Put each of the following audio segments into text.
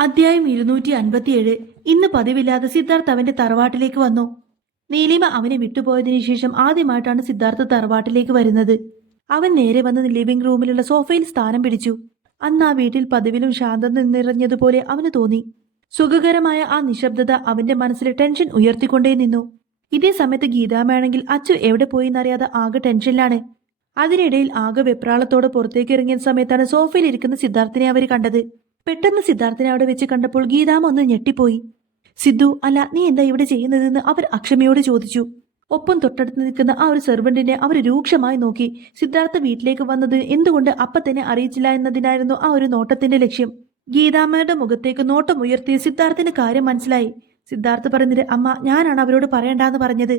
അധ്യായം ഇരുന്നൂറ്റി അൻപത്തിയേഴ് ഇന്ന് പതിവില്ലാതെ സിദ്ധാർത്ഥ് അവന്റെ തറവാട്ടിലേക്ക് വന്നു. നീലിമ അവനെ വിട്ടുപോയതിനു ശേഷം ആദ്യമായിട്ടാണ് സിദ്ധാർത്ഥ തറവാട്ടിലേക്ക് വരുന്നത്. അവൻ നേരെ വന്ന് ലിവിംഗ് റൂമിലുള്ള സോഫയിൽ സ്ഥാനം പിടിച്ചു. അന്ന് ആ വീട്ടിൽ പതിവിലും ശാന്തത നിറഞ്ഞതുപോലെ അവന് തോന്നി. സുഖകരമായ ആ നിശബ്ദത അവന്റെ മനസ്സിലെ ടെൻഷൻ ഉയർത്തിക്കൊണ്ടേ നിന്നു. ഇതേ സമയത്ത് ഗീതാമ്മയാണെങ്കിൽ അച്ചു എവിടെ പോയി എന്നറിയാതെ ആകെ ടെൻഷനിലാണ്. അതിനിടയിൽ ആകെ വെപ്രാളത്തോടെ പുറത്തേക്ക് ഇറങ്ങിയ സമയത്താണ് സോഫയിൽ ഇരിക്കുന്ന സിദ്ധാർത്ഥിനെ അവർ കണ്ടത്. പെട്ടെന്ന് സിദ്ധാർത്ഥിനെ അവിടെ വെച്ച് കണ്ടപ്പോൾ ഗീതാമ ഒന്ന് ഞെട്ടിപ്പോയി. സിദ്ധു അല്ല നീ എന്താ ഇവിടെ ചെയ്യുന്നതെന്ന് അവർ അക്ഷമയോട് ചോദിച്ചു. ഒപ്പം തൊട്ടടുത്ത് നിൽക്കുന്ന ആ ഒരു സെർവന്റിനെ അവർ രൂക്ഷമായി നോക്കി. സിദ്ധാർത്ഥ വീട്ടിലേക്ക് വന്നത് എന്തുകൊണ്ട് അപ്പ തന്നെ അറിയിച്ചില്ല എന്നതിനായിരുന്നു ആ ഒരു നോട്ടത്തിന്റെ ലക്ഷ്യം. ഗീതാമ്മയുടെ മുഖത്തേക്ക് നോട്ടം ഉയർത്തി സിദ്ധാർത്ഥിന് കാര്യം മനസ്സിലായി. സിദ്ധാർത്ഥ് പറഞ്ഞത് അമ്മ ഞാനാണ് അവരോട് പറയണ്ടെന്ന് പറഞ്ഞത്.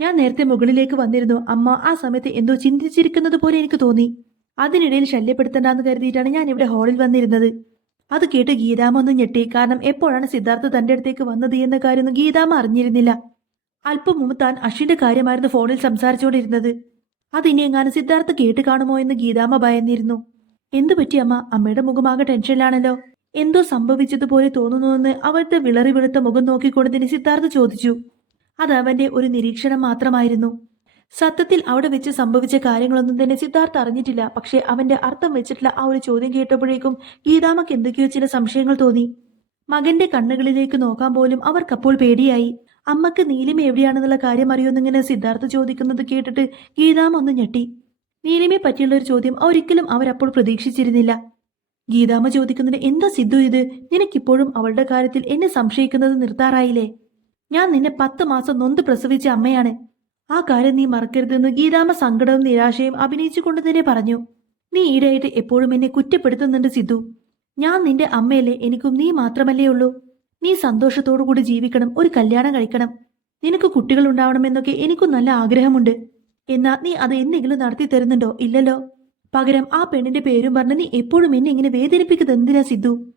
ഞാൻ നേരത്തെ മുകളിലേക്ക് വന്നിരുന്നു. അമ്മ ആ സമയത്ത് എന്തോ ചിന്തിച്ചിരിക്കുന്നത് പോലെ എനിക്ക് തോന്നി. അതിനിടയിൽ ശല്യപ്പെടുത്തണ്ടെന്ന് കരുതിയിട്ടാണ് ഞാൻ ഇവിടെ ഹാളിൽ വന്നിരുന്നത്. അത് കേട്ട് ഗീതാമ ഒന്ന് ഞെട്ടി. കാരണം എപ്പോഴാണ് സിദ്ധാർത്ഥ് തന്റെ അടുത്തേക്ക് വന്നത് എന്ന കാര്യമൊന്നും ഗീതാമ അറിഞ്ഞിരുന്നില്ല. അല്പം മുമ്പ് താൻ അഷിന്റെ കാര്യമായിരുന്നു ഫോണിൽ സംസാരിച്ചുകൊണ്ടിരുന്നത്. അതിനി എങ്ങാനും സിദ്ധാർത്ഥ് കേട്ട് കാണുമോ എന്ന് ഗീതാമ ഭയന്നിരുന്നു. എന്തു പറ്റി അമ്മ? അമ്മയുടെ മുഖമാകെ ടെൻഷനിലാണല്ലോ. എന്തോ സംഭവിച്ചതുപോലെ തോന്നുന്നുവെന്ന് അവളുടെ വിളറി വെളുത്ത മുഖം നോക്കിക്കൊണ്ടതിന് സിദ്ധാർത്ഥ് ചോദിച്ചു. അത് അവന്റെ ഒരു നിരീക്ഷണം മാത്രമായിരുന്നു. സത്യത്തിൽ അവിടെ വെച്ച് സംഭവിച്ച കാര്യങ്ങളൊന്നും തന്നെ സിദ്ധാർത്ഥ് അറിഞ്ഞിട്ടില്ല. പക്ഷേ അവന്റെ അർത്ഥം വെച്ചിട്ടുള്ള ആ ഒരു ചോദ്യം കേട്ടപ്പോഴേക്കും ഗീതാമക്ക് എന്തൊക്കെയോ ചില സംശയങ്ങൾ തോന്നി. മകന്റെ കണ്ണുകളിലേക്ക് നോക്കാൻ പോലും അവർക്കപ്പോൾ പേടിയായി. അമ്മയ്ക്ക് നീലിമ എവിടെയാണെന്നുള്ള കാര്യം അറിയുമെന്നിങ്ങനെ സിദ്ധാർത്ഥ ചോദിക്കുന്നത് കേട്ടിട്ട് ഗീതാമ ഒന്ന് ഞെട്ടി. നീലിമയെ പറ്റിയുള്ള ഒരു ചോദ്യം ഒരിക്കലും അവരപ്പോൾ പ്രതീക്ഷിച്ചിരുന്നില്ല. ഗീതാമ ചോദിക്കുന്നത് എന്താ സിദ്ധു ഇത്? നിനക്കിപ്പോഴും അവളുടെ കാര്യത്തിൽ എന്നെ സംശയിക്കുന്നത് നിർത്താറായില്ലേ? ഞാൻ നിന്നെ പത്ത് മാസം നൊന്ത് പ്രസവിച്ച അമ്മയാണ്. ആ കാര്യം നീ മറക്കരുതെന്ന് ഗീതാമ സങ്കടവും നിരാശയും അഭിനയിച്ചുകൊണ്ട് തന്നെ പറഞ്ഞു. നീ ഈടായിട്ട് എപ്പോഴും എന്നെ കുറ്റപ്പെടുത്തുന്നുണ്ട് സിദ്ധു. ഞാൻ നിന്റെ അമ്മയല്ലേ എനിക്കും നീ മാത്രമല്ലേ ഉള്ളൂ. നീ സന്തോഷത്തോടു കൂടി ജീവിക്കണം ഒരു കല്യാണം കഴിക്കണം. നിനക്ക് കുട്ടികൾ ഉണ്ടാവണമെന്നൊക്കെ എനിക്കും നല്ല ആഗ്രഹമുണ്ട്. എന്നാ നീ അത് എന്തെങ്കിലും നടത്തി തരുന്നുണ്ടോ? ഇല്ലല്ലോ. പകരം ആ പെണ്ണിന്റെ പേരും പറഞ്ഞ് നീ എപ്പോഴും എന്നെ ഇങ്ങനെ വേദനിപ്പിക്കുന്നത് എന്തിനാ സിദ്ധു?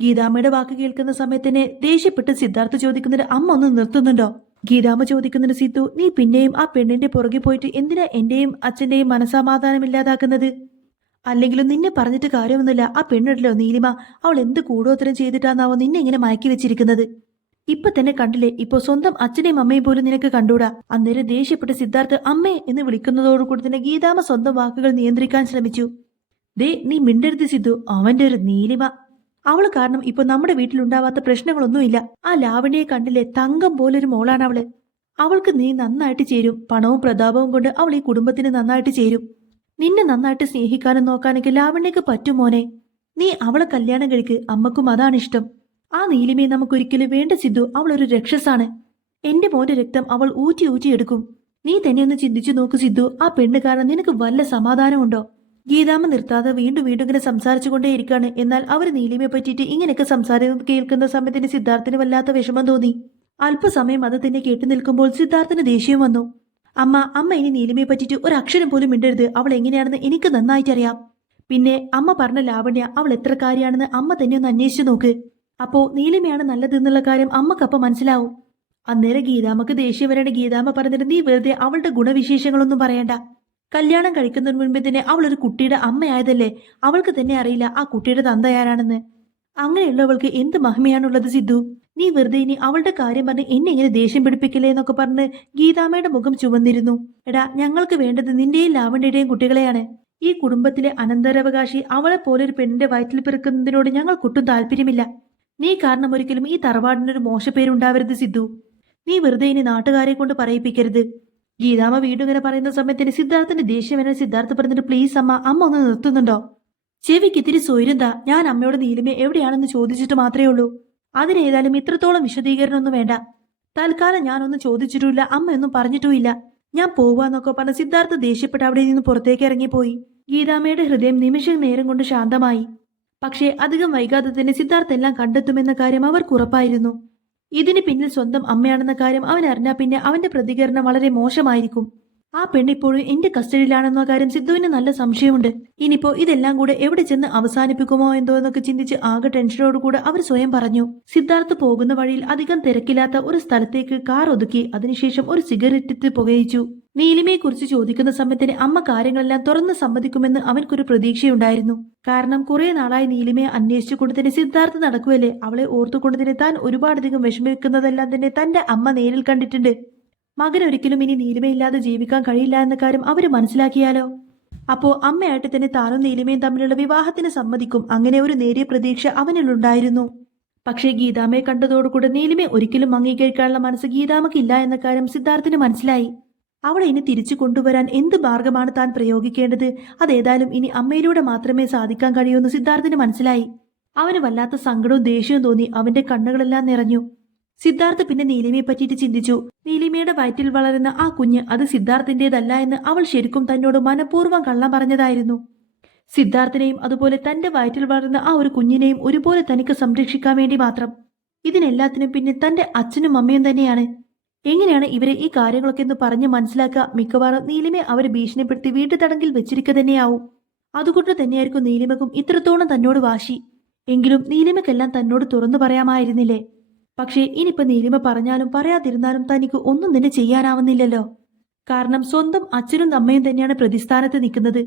ഗീതാമ്മയുടെ വാക്ക് കേൾക്കുന്ന സമയത്തന്നെ ദേഷ്യപ്പെട്ട് സിദ്ധാർത്ഥ ചോദിക്കുന്നത് അമ്മ ഒന്ന് നിർത്തുന്നുണ്ടോ? ഗീതാമ്മ ചോദിക്കുന്നത് സിദ്ധു നീ പിന്നെയും ആ പെണ്ണിന്റെ പുറകെ പോയിട്ട് എന്തിനാ എന്റെയും അച്ഛന്റെയും മനസാമാധാനം ഇല്ലാതാക്കുന്നത്? അല്ലെങ്കിലും നിന്നെ പറഞ്ഞിട്ട് കാര്യമൊന്നുമില്ല. ആ പെണ്ണിടല്ലോ നീലിമ. അവൾ എന്ത് കൂടോത്തരം ചെയ്തിട്ടാന്നാവോ നിന്നെ ഇങ്ങനെ മയക്കി വെച്ചിരിക്കുന്നത്? ഇപ്പൊ തന്നെ കണ്ടില്ലേ? ഇപ്പൊ സ്വന്തം അച്ഛനെയും അമ്മയും പോലും നിനക്ക് കണ്ടൂടാ. അന്നേരം ദേഷ്യപ്പെട്ട് സിദ്ധാർത്ഥ് അമ്മേ എന്ന് വിളിക്കുന്നതോടുകൂടി തന്നെ ഗീതാമ്മ സ്വന്തം വാക്കുകൾ നിയന്ത്രിക്കാൻ ശ്രമിച്ചു. ദേ നീ മിണ്ടരുത് സിദ്ധു അവന്റെ ഒരു നീലിമ. അവൾ കാരണം ഇപ്പൊ നമ്മുടെ വീട്ടിലുണ്ടാവാത്ത പ്രശ്നങ്ങളൊന്നുമില്ല. ആ ലാവണിയെ കണ്ടില്ലേ? തങ്കം പോലൊരു മോളാണ് അവൾ. അവൾക്ക് നീ നന്നായിട്ട് ചേരും. പണവും പ്രതാപവും കൊണ്ട് അവൾ ഈ കുടുംബത്തിന് നന്നായിട്ട് ചേരും. നിന്നെ നന്നായിട്ട് സ്നേഹിക്കാനും നോക്കാനൊക്കെ ലാവണ്യക്ക് പറ്റും മോനെ. നീ അവളെ കല്യാണം കഴിക്ക്. അമ്മക്കും അതാണ് ഇഷ്ടം. ആ നീലിമയെ നമുക്കൊരിക്കലും വേണ്ട സിദ്ധു. അവൾ ഒരു രക്ഷസാണ്. എന്റെ മോന്റെ രക്തം അവൾ ഊറ്റി ഊറ്റി എടുക്കും. നീ തന്നെ ഒന്ന് ചിന്തിച്ചു നോക്ക് സിദ്ധു. ആ പെണ്ണ് കാരണം നിനക്ക് വല്ല സമാധാനമുണ്ടോ? ഗീതാമ്മ നിർത്താതെ വീണ്ടും വീണ്ടും ഇങ്ങനെ സംസാരിച്ചുകൊണ്ടേയിരിക്കാണ് എന്നാൽ അവർ നീലിമയെ പറ്റിയിട്ട് ഇങ്ങനെയൊക്കെ സംസാരം കേൾക്കുന്ന സമയത്തിന് സിദ്ധാർത്ഥിന് വല്ലാത്ത വിഷമം തോന്നി. അല്പസമയം അത് തന്നെ കേട്ടു നിൽക്കുമ്പോൾ സിദ്ധാർത്ഥിന് ദേഷ്യം വന്നു. അമ്മ അമ്മ ഇനി നീലിമയെ പറ്റിയിട്ട് ഒരു അക്ഷരം പോലും മിണ്ടരുത്. അവൾ എങ്ങനെയാണെന്ന് എനിക്ക് നന്നായിട്ട് അറിയാം പിന്നെ അമ്മ പറഞ്ഞ ലാവണ്യ അവൾ എത്ര കാര്യമാണെന്ന് അമ്മ തന്നെ ഒന്ന് അന്വേഷിച്ചു നോക്ക്. അപ്പോ നീലിമയാണ് നല്ലതെന്നുള്ള കാര്യം അമ്മക്കപ്പം മനസ്സിലാവും. അന്നേരം ഗീതാമ്മക്ക് ദേഷ്യം വരേണ്ട. ഗീതാമ്മ പറഞ്ഞിട്ട് നീ വെറുതെ അവളുടെ ഗുണവിശേഷങ്ങളൊന്നും പറയണ്ട. കല്യാണം കഴിക്കുന്നതിന് മുൻപേ തന്നെ അവൾ ഒരു കുട്ടിയുടെ അമ്മയായതല്ലേ? അവൾക്ക് തന്നെ അറിയില്ല ആ കുട്ടിയുടെ തന്തയാരാണെന്ന് അങ്ങനെയുള്ളവൾക്ക് എന്ത് മഹിമയാണുള്ളത് സിദ്ധു? നീ വെറുതെ ഇനി അവളുടെ കാര്യം പറഞ്ഞ് എന്നെ ഇങ്ങനെ ദേഷ്യം പിടിപ്പിക്കില്ലേ എന്നൊക്കെ പറഞ്ഞ് ഗീതാമ്മയുടെ മുഖം ചുവന്നിരുന്നു. എടാ ഞങ്ങൾക്ക് വേണ്ടത് നിന്റെയും ലാവണ്യയുടെയും കുട്ടികളെയാണ്. ഈ കുടുംബത്തിലെ അനന്തരാവകാശി അവളെ പോലെ ഒരു പെണ്ണിന്റെ വയറ്റിൽ പിറക്കുന്നതിനോട് ഞങ്ങൾക്കൊട്ടും താല്പര്യമില്ല. നീ കാരണം ഒരിക്കലും ഈ തറവാടിനൊരു മോശപ്പേരുണ്ടാവരുത് സിദ്ധു. നീ വെറുതെ ഇനി നാട്ടുകാരെ കൊണ്ട് പറയിപ്പിക്കരുത്. ഗീതാമ്മ വീണ്ടും ഇങ്ങനെ പറയുന്ന സമയത്തിന് സിദ്ധാർത്ഥന്റെ ദേഷ്യം എന്നെ സിദ്ധാർത്ഥ പറഞ്ഞിട്ട് പ്ലീസ് അമ്മ അമ്മ ഒന്ന് നിർത്തുന്നുണ്ടോ? ചെവിക്ക് ഇത്തിരി സ്വരുന്ത ഞാൻ അമ്മയോട് നീലിമ എവിടെയാണെന്ന് ചോദിച്ചിട്ട് മാത്രമേ ഉള്ളൂ. അതിനേതായാലും ഇത്രത്തോളം വിശദീകരണമൊന്നും വേണ്ട. തൽക്കാലം ഞാനൊന്നും ചോദിച്ചിട്ടുമില്ല അമ്മയൊന്നും പറഞ്ഞിട്ടുമില്ല. ഞാൻ പോവാന്നൊക്കെ പറഞ്ഞ സിദ്ധാർത്ഥ ദേഷ്യപ്പെട്ട് അവിടെ നിന്ന് പുറത്തേക്ക് ഇറങ്ങിപ്പോയി. ഗീതാമ്മയുടെ ഹൃദയം നിമിഷ നേരം കൊണ്ട് ശാന്തമായി. പക്ഷേ അധികം വൈകാതെ തന്നെ സിദ്ധാർത്ഥ എല്ലാം കണ്ടെത്തുമെന്ന കാര്യം അവർക്ക് ഉറപ്പായിരുന്നു. ഇതിന് പിന്നിൽ സ്വന്തം അമ്മയാണെന്ന കാര്യം അവൻ അറിഞ്ഞാൽ പിന്നെ അവന്റെ പ്രതികരണം വളരെ മോശമായിരിക്കും. ആ പെണ്ണിപ്പോഴും എന്റെ കസ്റ്റഡിയിലാണെന്ന കാര്യം സിദ്ധുവിന് നല്ല സംശയമുണ്ട്. ഇനിയിപ്പോ ഇതെല്ലാം കൂടെ എവിടെ ചെന്ന് അവസാനിപ്പിക്കുമോ എന്തോ എന്നൊക്കെ ചിന്തിച്ച് ആകെ ടെൻഷനോടുകൂടെ അവർ സ്വയം പറഞ്ഞു. സിദ്ധാർത്ഥ് പോകുന്ന വഴിയിൽ അധികം തിരക്കില്ലാത്ത ഒരു സ്ഥലത്തേക്ക് കാർ ഒതുക്കി അതിനുശേഷം ഒരു സിഗരറ്റ് പുകയിച്ചു. നീലിമയെ കുറിച്ച് ചോദിക്കുന്ന സമയത്തിന് അമ്മ കാര്യങ്ങളെല്ലാം തുറന്ന് സമ്മതിക്കുമെന്ന് അവൻക്കൊരു പ്രതീക്ഷയുണ്ടായിരുന്നു. കാരണം കുറെ നാളായി നീലിമയെ അന്വേഷിച്ചുകൊണ്ട് തന്നെ സിദ്ധാർത്ഥ് നടക്കുവല്ലേ? അവളെ ഓർത്തുകൊണ്ട് താൻ ഒരുപാടധികം വിഷമിക്കുന്നതെല്ലാം തന്നെ തന്റെ അമ്മ നേരിൽ കണ്ടിട്ടുണ്ട്. മകനൊരിക്കലും ഇനി നീലിമയില്ലാതെ ജീവിക്കാൻ കഴിയില്ല എന്ന കാര്യം അവർ മനസ്സിലാക്കിയാലോ? അപ്പോ അമ്മയായിട്ട് തന്നെ താനും നീലിമയും തമ്മിലുള്ള വിവാഹത്തിന് സമ്മതിക്കും അങ്ങനെ ഒരു നേരിയ പ്രതീക്ഷ അവനിലുണ്ടായിരുന്നു. പക്ഷേ ഗീതാമയെ കണ്ടതോടുകൂടെ നീലിമയെ ഒരിക്കലും അംഗീകരിക്കാനുള്ള മനസ്സ് ഗീതാമ്മയ്ക്കില്ല എന്ന കാര്യം സിദ്ധാർത്ഥിന് മനസ്സിലായി. അവളെ ഇനി തിരിച്ചു കൊണ്ടുവരാൻ എന്ത് മാർഗമാണ് താൻ പ്രയോഗിക്കേണ്ടത്? അതേതായാലും ഇനി അമ്മയിലൂടെ മാത്രമേ സാധിക്കാൻ കഴിയൂ എന്ന് സിദ്ധാർത്ഥിന് മനസ്സിലായി. അവന് വല്ലാത്ത സങ്കടവും ദേഷ്യവും തോന്നി അവന്റെ കണ്ണുകളെല്ലാം നിറഞ്ഞു. സിദ്ധാർത്ഥ് പിന്നെ നീലിമയെ പറ്റിയിട്ട് ചിന്തിച്ചു. നീലിമയുടെ വയറ്റിൽ വളരുന്ന ആ കുഞ്ഞ് അത് സിദ്ധാർത്ഥിന്റേതല്ല എന്ന് അവൾ ശരിക്കും തന്നോട് മനഃപൂർവം കള്ളം പറഞ്ഞതായിരുന്നു. സിദ്ധാർത്ഥിനെയും അതുപോലെ തന്റെ വയറ്റിൽ വളർന്ന ആ ഒരു കുഞ്ഞിനെയും ഒരുപോലെ തനിക്ക് സംരക്ഷിക്കാൻ വേണ്ടി മാത്രം. ഇതിനെല്ലാത്തിനും പിന്നെ തന്റെ അച്ഛനും അമ്മയും തന്നെയാണ്. എങ്ങനെയാണ് ഇവരെ ഈ കാര്യങ്ങളൊക്കെ എന്ന് പറഞ്ഞ് മനസ്സിലാക്കുക? മിക്കവാറും നീലിമയെ അവരെ ഭീഷണിപ്പെടുത്തി വീട്ടു തടങ്കിൽ വെച്ചിരിക്കുക തന്നെയാവും. അതുകൊണ്ട് തന്നെയായിരിക്കും നീലിമക്കും ഇത്രത്തോളം തന്നോട് വാശി. എങ്കിലും നീലിമക്കെല്ലാം തന്നോട് തുറന്നു പറയാമായിരുന്നില്ലേ? പക്ഷേ ഇനിയിപ്പോ നീലിമ പറഞ്ഞാലും പറയാതിരുന്നാലും തനിക്ക് ഒന്നും തന്നെ ചെയ്യാനാവുന്നില്ലല്ലോ. കാരണം സ്വന്തം അച്ഛനും അമ്മയും തന്നെയാണ് പ്രതിസ്ഥാനത്ത് നിൽക്കുന്നത്.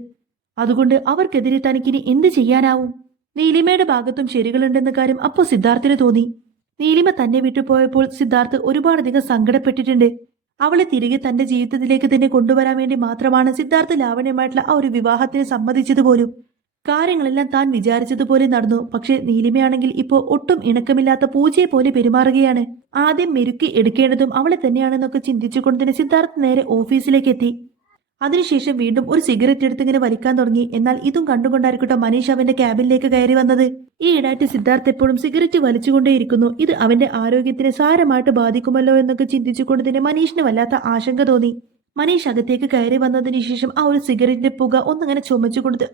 അതുകൊണ്ട് അവർക്കെതിരെ തനിക്കിനി എന്ത് ചെയ്യാനാവും? നീലിമയുടെ ഭാഗത്തും ശരികളുണ്ടെന്ന കാര്യം അപ്പോൾ സിദ്ധാർത്ഥിന് തോന്നി. നീലിമ തന്നെ വിട്ടു പോയപ്പോൾ സിദ്ധാർത്ഥ് ഒരുപാടധികം സങ്കടപ്പെട്ടിട്ടുണ്ട്. അവളെ തിരികെ തന്റെ ജീവിതത്തിലേക്ക് തന്നെ കൊണ്ടുവരാൻ വേണ്ടി മാത്രമാണ് സിദ്ധാർത്ഥ് ലാവണ്യമായിട്ടുള്ള ആ ഒരു വിവാഹത്തിന് സമ്മതിച്ചത് പോലും. കാര്യങ്ങളെല്ലാം താൻ വിചാരിച്ചതുപോലെ നടന്നു. പക്ഷെ നീലിമയാണെങ്കിൽ ഇപ്പോ ഒട്ടും ഇണക്കമില്ലാത്ത പൂജയെ പോലെ പെരുമാറുകയാണ്. ആദ്യം മെരുക്കി എടുക്കേണ്ടതും അവളെ തന്നെയാണെന്നൊക്കെ ചിന്തിച്ചുകൊണ്ട് തന്നെ സിദ്ധാർത്ഥ് നേരെ ഓഫീസിലേക്ക് എത്തി. അതിനുശേഷം വീണ്ടും ഒരു സിഗരറ്റ് എടുത്തിങ്ങനെ വലിക്കാൻ തുടങ്ങി. എന്നാൽ ഇതും കണ്ടുകൊണ്ടായിരിക്കട്ടെ മനീഷ് അവന്റെ ക്യാബിനിലേക്ക് കയറി വന്നത്. ഈ ഇടാറ്റ് സിദ്ധാർത്ഥ് എപ്പോഴും സിഗരറ്റ് വലിച്ചുകൊണ്ടേയിരിക്കുന്നു. ഇത് അവന്റെ ആരോഗ്യത്തിനെ സാരമായിട്ട് ബാധിക്കുമല്ലോ എന്നൊക്കെ ചിന്തിച്ചുകൊണ്ട് തന്നെ മനീഷിന് വല്ലാത്ത ആശങ്ക തോന്നി. മനീഷ് അകത്തേക്ക് കയറി വന്നതിന് ശേഷം ആ ഒരു സിഗരറ്റിന്റെ പുക ഒന്നങ്ങനെ ചുമച്ചു കൊടുത്ത്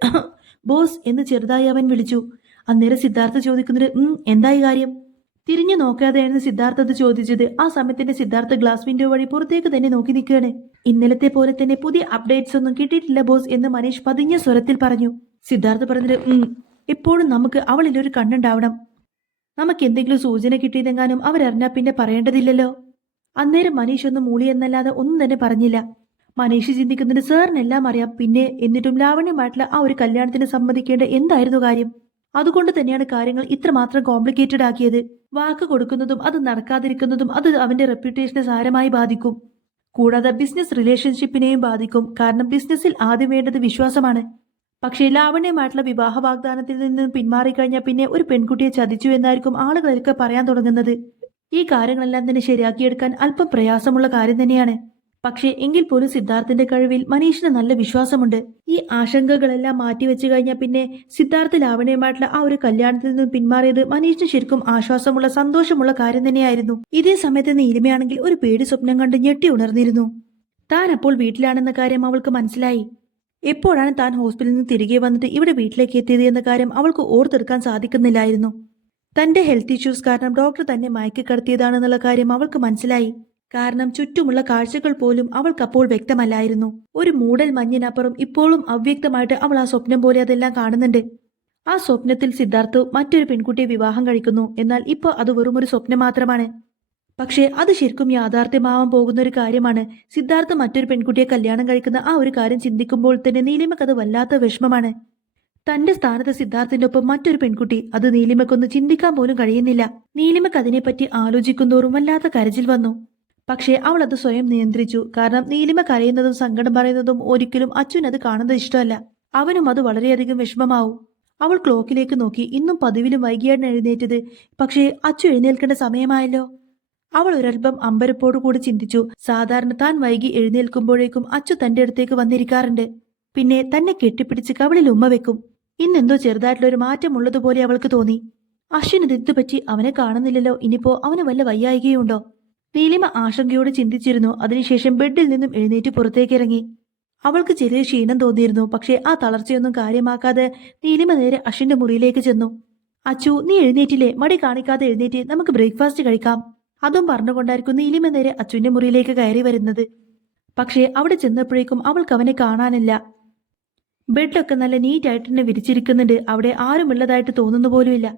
ബോസ് എന്ന് ചെറുതായി അവൻ വിളിച്ചു. അന്നേരം സിദ്ധാർത്ഥ ചോദിക്കുന്നത് ഉം എന്തായി കാര്യം? തിരിഞ്ഞു നോക്കാതെയായിരുന്നു സിദ്ധാർത്ഥ അത് ചോദിച്ചത്. ആ സമയത്തിന്റെ സിദ്ധാർത്ഥ ഗ്ലാസ് വിൻഡോ വഴി പുറത്തേക്ക് തന്നെ നോക്കി നിൽക്കുകയാണ്. ഇന്നലത്തെ പോലെ തന്നെ പുതിയ അപ്ഡേറ്റ്സ് ഒന്നും കിട്ടിയിട്ടില്ല ബോസ് എന്ന് മനീഷ് പതിഞ്ഞ സ്വരത്തിൽ പറഞ്ഞു. സിദ്ധാർത്ഥ പറഞ്ഞത് ഉം എപ്പോഴും നമുക്ക് അവളിൽ ഒരു കണ്ണുണ്ടാവണം. നമുക്ക് എന്തെങ്കിലും സൂചന കിട്ടിയതെങ്ങാനും അവരറിഞ്ഞാ പിന്നെ പറയേണ്ടതില്ലല്ലോ. അന്നേരം മനീഷ് ഒന്ന് മൂളി എന്നല്ലാതെ ഒന്നും തന്നെ പറഞ്ഞില്ല. മനീഷ് ചിന്തിക്കുന്നതിന് സാറിനെല്ലാം അറിയാം. പിന്നെ എന്നിട്ടും ലാവണ്യമായിട്ടുള്ള ആ ഒരു കല്യാണത്തിന് സമ്മതിക്കേണ്ട എന്തായിരുന്നു കാര്യം? അതുകൊണ്ട് തന്നെയാണ് കാര്യങ്ങൾ ഇത്രമാത്രം കോംപ്ലിക്കേറ്റഡ് ആക്കിയത്. വാക്ക് കൊടുക്കുന്നതും അത് നടക്കാതിരിക്കുന്നതും അത് അവന്റെ റെപ്യൂട്ടേഷനെ സാരമായി ബാധിക്കും. കൂടാതെ ബിസിനസ് റിലേഷൻഷിപ്പിനെയും ബാധിക്കും. കാരണം ബിസിനസ്സിൽ ആദ്യം വേണ്ടത് വിശ്വാസമാണ്. പക്ഷേ ലാവണ്യമായിട്ടുള്ള വിവാഹ വാഗ്ദാനത്തിൽ നിന്ന് പിന്മാറിക്കഴിഞ്ഞാൽ പിന്നെ ഒരു പെൺകുട്ടിയെ ചതിച്ചു എന്നായിരിക്കും ആളുകളൊക്കെ പറയാൻ തുടങ്ങുന്നത്. ഈ കാര്യങ്ങളെല്ലാം തന്നെ ശരിയാക്കിയെടുക്കാൻ അല്പം പ്രയാസമുള്ള കാര്യം തന്നെയാണ്. പക്ഷേ എങ്കിൽ പോലും സിദ്ധാർത്ഥിന്റെ കഴിവിൽ മനീഷിന് നല്ല വിശ്വാസമുണ്ട്. ഈ ആശങ്കകളെല്ലാം മാറ്റിവെച്ചു കഴിഞ്ഞാൽ പിന്നെ സിദ്ധാർത്ഥ ലാവണ്യമായിട്ടുള്ള ആ ഒരു കല്യാണത്തിൽ നിന്നും പിന്മാറിയത് മനീഷിന് ശരിക്കും ആശ്വാസമുള്ള സന്തോഷമുള്ള കാര്യം തന്നെയായിരുന്നു. ഇതേ സമയത്ത് നീലിമയാണെങ്കിൽ ഒരു പേടി സ്വപ്നം കണ്ട് ഞെട്ടി ഉണർന്നിരുന്നു. താൻ അപ്പോൾ വീട്ടിലാണെന്ന കാര്യം അവൾക്ക് മനസ്സിലായി. എപ്പോഴാണ് താൻ ഹോസ്പിറ്റലിൽ നിന്ന് തിരികെ വന്നിട്ട് ഇവിടെ വീട്ടിലേക്ക് എത്തിയത് എന്ന കാര്യം അവൾക്ക് ഓർത്തെടുക്കാൻ സാധിക്കുന്നില്ലായിരുന്നു. തന്റെ ഹെൽത്ത് ഇഷ്യൂസ് കാരണം ഡോക്ടർ തന്നെ മയക്കിക്കടത്തിയതാണെന്നുള്ള കാര്യം അവൾക്ക് മനസ്സിലായി. കാരണം ചുറ്റുമുള്ള കാഴ്ചകൾ പോലും അവൾക്കപ്പോൾ വ്യക്തമല്ലായിരുന്നു. ഒരു മൂടൽ മഞ്ഞിനപ്പുറം ഇപ്പോഴും അവ്യക്തമായിട്ട് അവൾ ആ സ്വപ്നം പോലെ അതെല്ലാം കാണുന്നുണ്ട്. ആ സ്വപ്നത്തിൽ സിദ്ധാർത്ഥ് മറ്റൊരു പെൺകുട്ടിയെ വിവാഹം കഴിക്കുന്നു. എന്നാൽ ഇപ്പോൾ അത് വെറും ഒരു സ്വപ്നം മാത്രമാണ്. പക്ഷേ അത് ശരിക്കും യാഥാർത്ഥ്യമാവാൻ പോകുന്ന ഒരു കാര്യമാണ്. സിദ്ധാർത്ഥ് മറ്റൊരു പെൺകുട്ടിയെ കല്യാണം കഴിക്കുന്ന ആ ഒരു കാര്യം ചിന്തിക്കുമ്പോൾ തന്നെ നീലിമക്കത് വല്ലാത്ത വിഷമമാണ്. തന്റെ സ്ഥാനത്ത് സിദ്ധാർത്ഥിന്റെ ഒപ്പം മറ്റൊരു പെൺകുട്ടി അത് നീലിമക്കൊന്ന് ചിന്തിക്കാൻ പോലും കഴിയുന്നില്ല. നീലിമക്ക് അതിനെപ്പറ്റി ആലോചിക്കുന്തോറും വല്ലാത്ത കരച്ചിൽ വന്നു. പക്ഷേ അവൾ അത് സ്വയം നിയന്ത്രിച്ചു. കാരണം നീലിമ കരയുന്നതും സങ്കടം പറയുന്നതും ഒരിക്കലും അച്ഛൻ അത് കാണുന്നത് ഇഷ്ടമല്ല. അവനും അത് വളരെയധികം വിഷമമാവും. അവൾ ക്ലോക്കിലേക്ക് നോക്കി ഇന്നും പതിവിലും വൈകിയാണ് എഴുന്നേറ്റത്. പക്ഷേ അച്ചു എഴുന്നേൽക്കേണ്ട സമയമായല്ലോ. അവൾ ഒരൽപ്പം അമ്പരപ്പോടു കൂടി ചിന്തിച്ചു. സാധാരണ താൻ വൈകി എഴുന്നേൽക്കുമ്പോഴേക്കും അച്ചു തന്റെ അടുത്തേക്ക് വന്നിരിക്കാറുണ്ട്. പിന്നെ തന്നെ കെട്ടിപ്പിടിച്ച് കവളിൽ ഉമ്മ വെക്കും. ഇന്നെന്തോ ചെറുതായിട്ടുള്ള ഒരു മാറ്റമുള്ളതുപോലെ അവൾക്ക് തോന്നി. അശ്വിന് ഇതെന്തു പറ്റി അവനെ കാണുന്നില്ലല്ലോ. ഇനിയിപ്പോ അവന് വല്ല വയ്യായികയുണ്ടോ? നീലിമ ആശങ്കയോടെ ചിന്തിച്ചിരുന്നു. അതിനുശേഷം ബെഡിൽ നിന്നും എഴുന്നേറ്റ് പുറത്തേക്കിറങ്ങി. അവൾക്ക് ചെറിയ ക്ഷീണം തോന്നിയിരുന്നു. പക്ഷേ ആ തളർച്ചയൊന്നും കാര്യമാക്കാതെ നീലിമ നേരെ അശ്വിന്റെ മുറിയിലേക്ക് ചെന്നു. അച്ചു നീ എഴുന്നേറ്റില്ലേ? മടി കാണിക്കാതെ എഴുന്നേറ്റ് നമുക്ക് ബ്രേക്ക്ഫാസ്റ്റ് കഴിക്കാം. അതും പറഞ്ഞുകൊണ്ടായിരിക്കും നീലിമ നേരെ അച്ചുവിന്റെ മുറിയിലേക്ക് കയറി വരുന്നത്. പക്ഷേ അവിടെ ചെന്നപ്പോഴേക്കും അവൾക്ക് അവനെ കാണാനില്ല. ബെഡൊക്കെ നല്ല നീറ്റായിട്ട് തന്നെ വിരിച്ചിരിക്കുന്നുണ്ട്. അവിടെ ആരുമുള്ളതായിട്ട് തോന്നുന്നു പോലുമില്ല.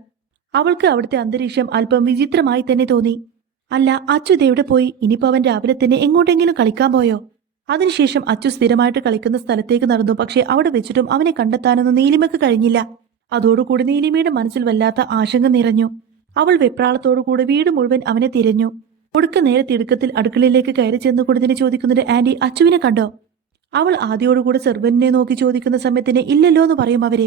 അവൾക്ക് അവിടുത്തെ അന്തരീക്ഷം അല്പം വിചിത്രമായി തന്നെ തോന്നി. അല്ല അച്ചു ദേവിടെ പോയി? ഇനിയിപ്പോ അവൻ രാവിലെ തന്നെ എങ്ങോട്ടെങ്കിലും കളിക്കാൻ പോയോ? അതിനുശേഷം അച്ചു സ്ഥിരമായിട്ട് കളിക്കുന്ന സ്ഥലത്തേക്ക് നടന്നു. പക്ഷെ അവിടെ വെച്ചിട്ടും അവനെ കണ്ടെത്താനൊന്നും നീലിമയ്ക്ക് കഴിഞ്ഞില്ല. അതോടുകൂടി നീലിമയുടെ മനസ്സിൽ വല്ലാത്ത ആശങ്ക നിറഞ്ഞു. അവൾ വെപ്രാളത്തോടുകൂടി വീട് മുഴുവൻ അവനെ തിരഞ്ഞു. ഒടുക്ക നേരെ തിടുക്കത്തിൽ അടുക്കളയിലേക്ക് കയറി ചെന്ന് കൊടുത്തിനെ ചോദിക്കുന്നത് ആന്റി അച്ചുവിനെ കണ്ടോ? അവൾ ആദ്യോടുകൂടെ സെർവന്റിനെ നോക്കി ചോദിക്കുന്ന സമയത്തിന് ഇല്ലല്ലോ എന്ന് പറയും അവർ.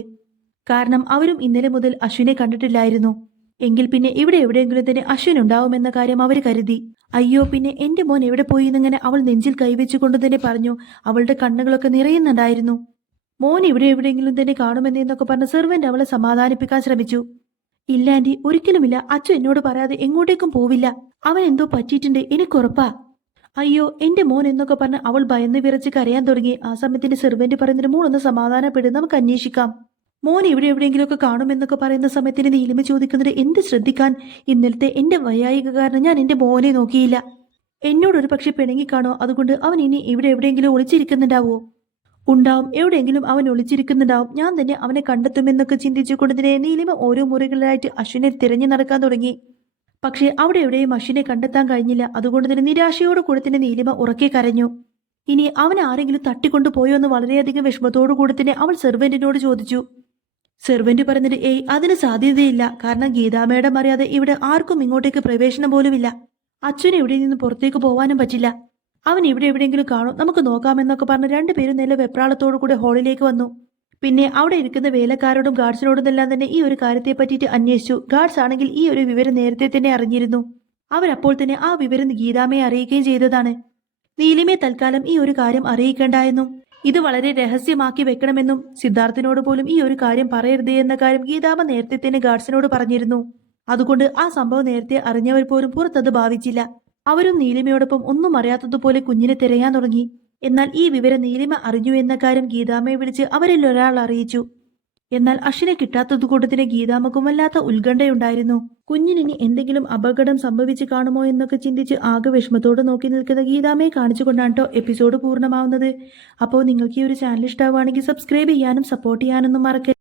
കാരണം അവരും ഇന്നലെ മുതൽ അശ്വിനെ കണ്ടിട്ടില്ലായിരുന്നു. എങ്കിൽ പിന്നെ ഇവിടെ എവിടെയെങ്കിലും തന്നെ അശ്വിൻ ഉണ്ടാവുമെന്ന കാര്യം അവർ കരുതി. അയ്യോ പിന്നെ എന്റെ മോൻ എവിടെ പോയി എന്നിങ്ങനെ അവൾ നെഞ്ചിൽ കൈവച്ചുകൊണ്ട് തന്നെ പറഞ്ഞു അവളുടെ കണ്ണുകളൊക്കെ നിറയുന്നുണ്ടായിരുന്നു. മോൻ ഇവിടെ എവിടെയെങ്കിലും തന്നെ കാണുമെന്നൊക്കെ പറഞ്ഞ് സെർവന്റ് അവളെ സമാധാനിപ്പിക്കാൻ ശ്രമിച്ചു. ഇല്ലാണ്ടി ഒരിക്കലുമില്ല. അച്ഛൻ എന്നോട് പറയാതെ എങ്ങോട്ടേക്കും പോവില്ല. അവൻ എന്തോ പറ്റിയിട്ടുണ്ട് എനിക്കുറപ്പാ അയ്യോ എന്റെ മോൻ എന്നൊക്കെ പറഞ്ഞ് അവൾ ഭയന്ന് വിറച്ച് കരയാൻ തുടങ്ങി. ആ സമയത്തിന്റെ സെർവന്റ് പറയുന്നതിന് മോളൊന്ന് സമാധാനപ്പെടും നമുക്ക് അന്വേഷിക്കാം. മോൻ ഇവിടെ എവിടെയെങ്കിലുമൊക്കെ കാണുമെന്നൊക്കെ പറയുന്ന സമയത്തിന് നീലിമ ചോദിക്കുന്നത് എന്ത് ശ്രദ്ധിക്കാൻ? ഇന്നലത്തെ എന്റെ വൈകായിക കാരണം ഞാൻ എന്റെ മോനെ നോക്കിയില്ല. എന്നോട് എന്നോടൊരു പക്ഷെ പിണങ്ങിക്കാണോ അതുകൊണ്ട് അവൻ ഇനി ഇവിടെ എവിടെയെങ്കിലും ഒളിച്ചിരിക്കുന്നുണ്ടാവോ? ഉണ്ടാവും. എവിടെയെങ്കിലും അവൻ ഒളിച്ചിരിക്കുന്നുണ്ടാവും. ഞാൻ തന്നെ അവനെ കണ്ടെത്തുമെന്നൊക്കെ ചിന്തിച്ചുകൊണ്ട് നീലിമ ഓരോ മുറികളിലായിട്ട് അശ്വിനെ തിരഞ്ഞു നടക്കാൻ തുടങ്ങി. പക്ഷേ അവിടെ എവിടെയും അശ്വിനെ കണ്ടെത്താൻ കഴിഞ്ഞില്ല. അതുകൊണ്ട് തന്നെ നിരാശയോട് കൂടെ തന്നെ നീലിമ ഉറക്കെ കരഞ്ഞു. ഇനി അവൻ ആരെങ്കിലും തട്ടിക്കൊണ്ടു പോയോ എന്ന് വളരെയധികം വിഷമത്തോടു കൂടെ തന്നെ അവൾ സെർവെന്റിനോട് ചോദിച്ചു. സെർവന്റ് പറഞ്ഞത് ഏയ് അതിന് സാധ്യതയില്ല. കാരണം ഗീതാ മേഡം അറിയാതെ ഇവിടെ ആർക്കും ഇങ്ങോട്ടേക്ക് പ്രവേശനം പോലുമില്ല. അച്ഛന് ഇവിടെ നിന്ന് പുറത്തേക്ക് പോവാനും പറ്റില്ല. അവൻ ഇവിടെ എവിടെയെങ്കിലും കാണും. നമുക്ക് നോക്കാമെന്നൊക്കെ പറഞ്ഞ് രണ്ടുപേരും നല്ല വെപ്രാളത്തോടു കൂടെ ഹാളിലേക്ക് വന്നു. പിന്നെ അവിടെ ഇരിക്കുന്ന വേലക്കാരോടും ഗാർഡ്സിനോടും എല്ലാം തന്നെ ഈ ഒരു കാര്യത്തെ പറ്റിയിട്ട് അന്വേഷിച്ചു. ഗാർഡ്സ് ആണെങ്കിൽ ഈ ഒരു വിവരം നേരത്തെ തന്നെ അറിഞ്ഞിരുന്നു. അവരപ്പോൾ തന്നെ ആ വിവരം ഗീതാമയെ അറിയിക്കുകയും ചെയ്തതാണ്. നീലിമയെ തൽക്കാലം ഈ ഒരു കാര്യം അറിയിക്കേണ്ടായെന്നും ഇത് വളരെ രഹസ്യമാക്കി വെക്കണമെന്നും സിദ്ധാർത്ഥിനോട് പോലും ഈ ഒരു കാര്യം പറയരുത് എന്ന കാര്യം ഗീതാമ നേരത്തെ തന്നെ ഗാർഡ്സിനോട് പറഞ്ഞിരുന്നു. അതുകൊണ്ട് ആ സംഭവം നേരത്തെ അറിഞ്ഞവർ പോലും പുറത്തത് ഭാവിച്ചില്ല. അവരും നീലിമയോടൊപ്പം ഒന്നും അറിയാത്തതുപോലെ കുഞ്ഞിനെ തിരയാൻ തുടങ്ങി. എന്നാൽ ഈ വിവരം നീലിമ അറിഞ്ഞു എന്ന കാര്യം ഗീതാമ്മയെ വിളിച്ച് അവരിൽ ഒരാൾ അറിയിച്ചു. എന്നാൽ അശ്വിനെ കിട്ടാത്തതുകൊണ്ട് തന്നെ ഗീതാമ്മക്കും വല്ലാത്ത ഉത്കണ്ഠയുണ്ടായിരുന്നു. കുഞ്ഞിനി എന്തെങ്കിലും അപകടം സംഭവിച്ചു കാണുമോ എന്നൊക്കെ ചിന്തിച്ച് ആകെ വിഷമത്തോടെ നോക്കി നിൽക്കുന്ന ഗീതാമ്മയെ കാണിച്ചുകൊണ്ടാണ് കേട്ടോ എപ്പിസോഡ് പൂർണമാവുന്നത്. അപ്പോൾ നിങ്ങൾക്ക് ഈ ഒരു ചാനൽ ഇഷ്ടമാവുകയാണെങ്കിൽ സബ്സ്ക്രൈബ് ചെയ്യാനും സപ്പോർട്ട് ചെയ്യാനൊന്നും മറക്കരുത്.